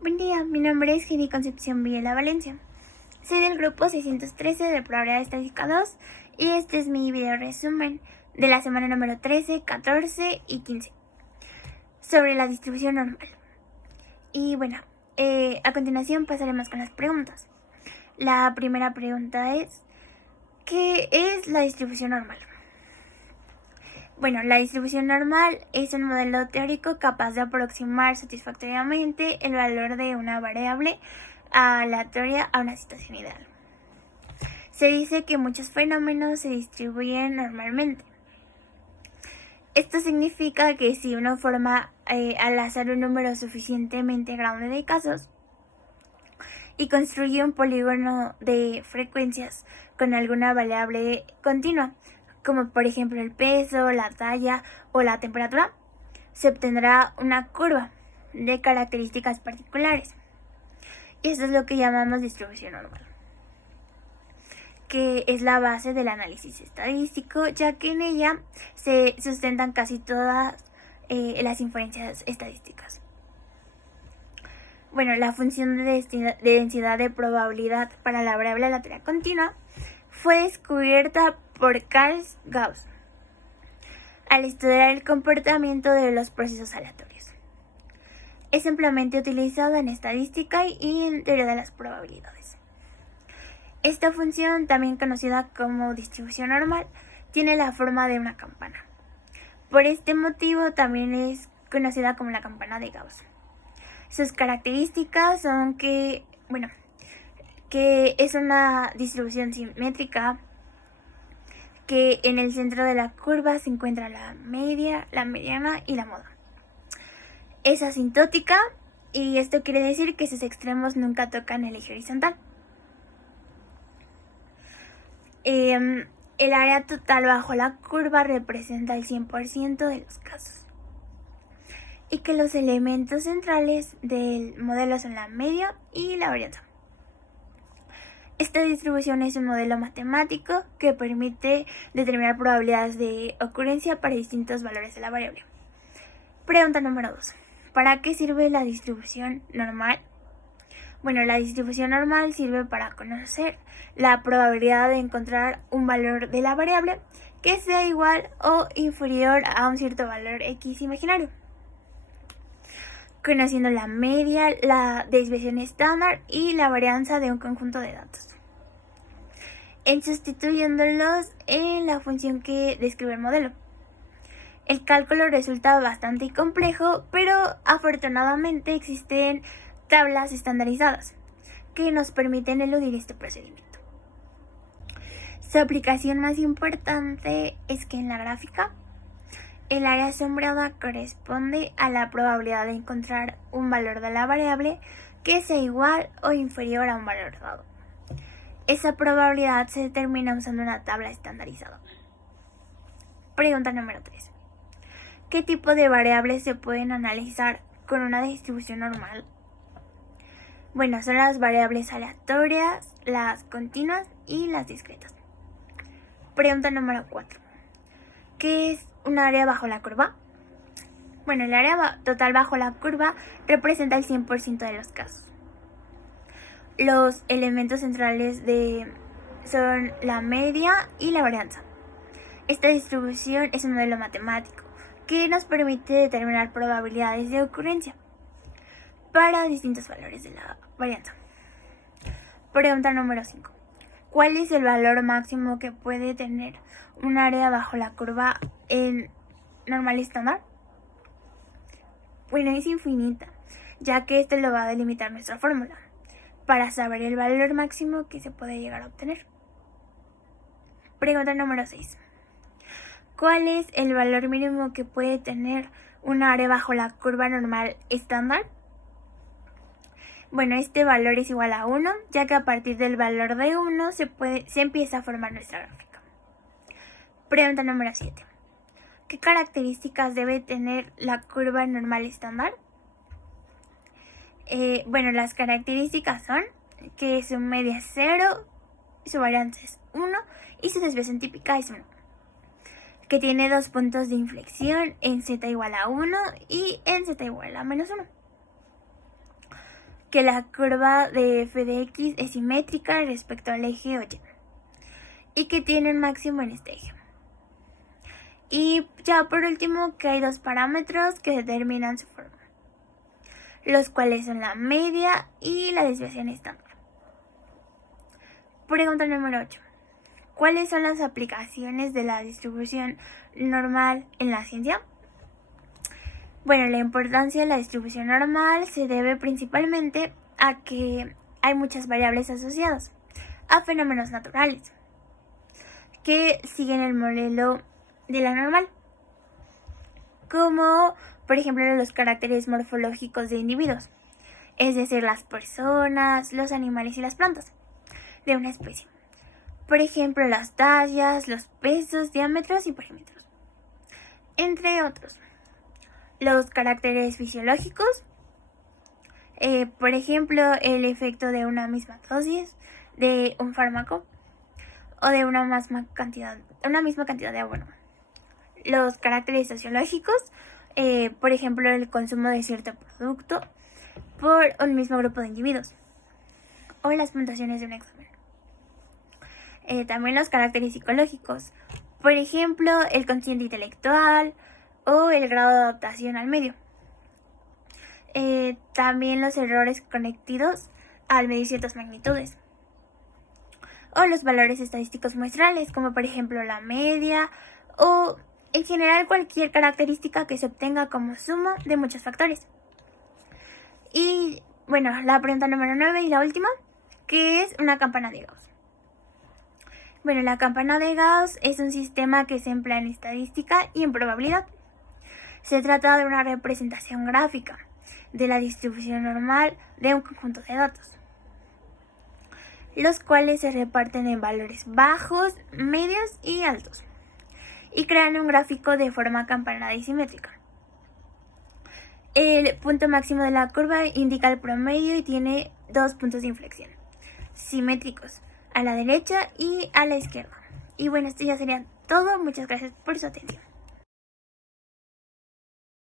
Buen día, mi nombre es Jenny Concepción Villela Valencia. Soy del grupo 613 de Probabilidad Estadística 2 y este es mi video resumen de la semana número 13, 14 y 15 sobre la distribución normal. Y bueno, a continuación pasaremos con las preguntas. La primera pregunta es, ¿qué es la distribución normal? Bueno, la distribución normal es un modelo teórico capaz de aproximar satisfactoriamente el valor de una variable aleatoria a una situación ideal. Se dice que muchos fenómenos se distribuyen normalmente. Esto significa que si uno forma al azar un número suficientemente grande de casos y construye un polígono de frecuencias con alguna variable continua, como por ejemplo el peso, la talla o la temperatura, se obtendrá una curva de características particulares. Y eso es lo que llamamos distribución normal, que es la base del análisis estadístico, ya que en ella se sustentan casi todas las inferencias estadísticas. Bueno, la función de densidad de probabilidad para la variable aleatoria continua fue descubierta por Carl Gauss al estudiar el comportamiento de los procesos aleatorios. Es ampliamente utilizada en estadística y en teoría de las probabilidades. Esta función, también conocida como distribución normal, tiene la forma de una campana. Por este motivo también es conocida como la campana de Gauss. Sus características son que es una distribución simétrica, que en el centro de la curva se encuentra la media, la mediana y la moda. Es asintótica y esto quiere decir que sus extremos nunca tocan el eje horizontal. El área total bajo la curva representa el 100% de los casos. Y que los elementos centrales del modelo son la media y la varianza. Esta distribución es un modelo matemático que permite determinar probabilidades de ocurrencia para distintos valores de la variable. Pregunta número 2. ¿Para qué sirve la distribución normal? Bueno, la distribución normal sirve para conocer la probabilidad de encontrar un valor de la variable que sea igual o inferior a un cierto valor x imaginario, conociendo la media, la desviación estándar y la varianza de un conjunto de datos, en sustituyéndolos en la función que describe el modelo. El cálculo resulta bastante complejo, pero afortunadamente existen tablas estandarizadas que nos permiten eludir este procedimiento. Su aplicación más importante es que en la gráfica, el área sombreada corresponde a la probabilidad de encontrar un valor de la variable que sea igual o inferior a un valor dado. Esa probabilidad se determina usando una tabla estandarizada. Pregunta número 3. ¿Qué tipo de variables se pueden analizar con una distribución normal? Bueno, son las variables aleatorias, las continuas y las discretas. Pregunta número 4. ¿Qué es un área bajo la curva? Bueno, el área total bajo la curva representa el 100% de los casos. Los elementos centrales son la media y la varianza. Esta distribución es un modelo matemático que nos permite determinar probabilidades de ocurrencia para distintos valores de la varianza. Pregunta número 5. ¿Cuál es el valor máximo que puede tener un área bajo la curva en normal estándar? Bueno, es infinita, ya que esto lo va a delimitar nuestra fórmula para saber el valor máximo que se puede llegar a obtener. Pregunta número 6. ¿Cuál es el valor mínimo que puede tener un área bajo la curva normal estándar? Bueno, este valor es igual a 1, ya que a partir del valor de 1 se empieza a formar nuestra gráfica. Pregunta número 7. ¿Qué características debe tener la curva normal estándar? Bueno, las características son que su media es 0, su varianza es 1 y su desviación típica es 1. Que tiene dos puntos de inflexión en z igual a 1 y en z igual a menos 1. que la curva de f de x es simétrica respecto al eje o y que tiene un máximo en este eje. Y ya por último, que hay dos parámetros que determinan su forma, los cuales son la media y la desviación estándar. Pregunta número 8. ¿Cuáles son las aplicaciones de la distribución normal en la ciencia? Bueno, la importancia de la distribución normal se debe principalmente a que hay muchas variables asociadas a fenómenos naturales que siguen el modelo de la normal, como por ejemplo los caracteres morfológicos de individuos, es decir, las personas, los animales y las plantas de una especie. Por ejemplo, las tallas, los pesos, diámetros y perímetros, entre otros. Los caracteres fisiológicos, por ejemplo, el efecto de una misma dosis de un fármaco o de una misma cantidad de agua. Los caracteres sociológicos, por ejemplo, el consumo de cierto producto por un mismo grupo de individuos o las puntuaciones de un examen. También los caracteres psicológicos, por ejemplo, el cociente intelectual o el grado de adaptación al medio. También los errores conectivos al medir ciertas magnitudes. O los valores estadísticos muestrales, como por ejemplo la media o en general cualquier característica que se obtenga como suma de muchos factores. Y bueno, la pregunta número 9 y la última, ¿qué es una campana de Gauss? Bueno, la campana de Gauss es un sistema que se emplea en estadística y en probabilidad. Se trata de una representación gráfica de la distribución normal de un conjunto de datos, los cuales se reparten en valores bajos, medios y altos, y crean un gráfico de forma campanada y simétrica. El punto máximo de la curva indica el promedio y tiene dos puntos de inflexión simétricos, a la derecha y a la izquierda. Y bueno, esto ya sería todo. Muchas gracias por su atención.